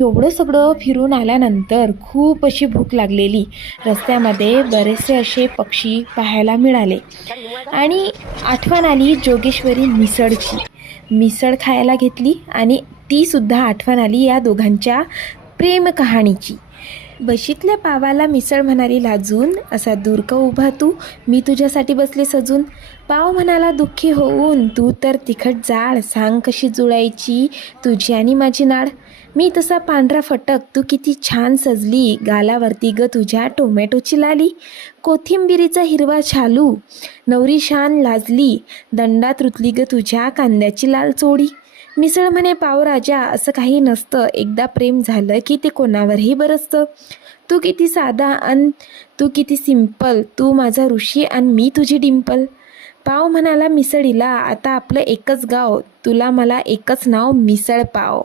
एवढं सगळं फिरून आल्यानंतर खूप अशी भूक लागलेली. रस्त्यामध्ये बरेचसे असे पक्षी पाहायला मिळाले आणि आठवण आली जोगेश्वरी मिसळची. मिसळ खायला घेतली आणि तीसुद्धा आठवण आली या दोघांच्या प्रेम कहाणीची. बशीतल्या पावाला मिसळ म्हणाली लाजून, असा दूर का उभा तू, मी तुझ्यासाठी बसले सजून. पाव म्हणाला दुःखी होऊन, तू तर तिखट जाळ, सांग कशी जुळायची तुझी आणि माझी नाळ. मी तसा पांढरा फटक, तू किती छान सजली, गालावरती ग तुझ्या टोमॅटोची लाली. कोथिंबिरीचा हिरवा छालू, नवरी शान लाजली, दंडात रुतली ग तुझ्या कांद्याची लाल चोळी. मिसळ म्हणे पाव राजा, असं काही नसतं, एकदा प्रेम झालं की ते कोणावरही बरसतं. तू किती साधा अन तू किती सिंपल, तू माझा ऋषी आणि मी तुझी डिंपल. पाव म्हणाला मिसळीला, आता आपलं एकच गाव, तुला मला एकच नाव, मिसळ पाव.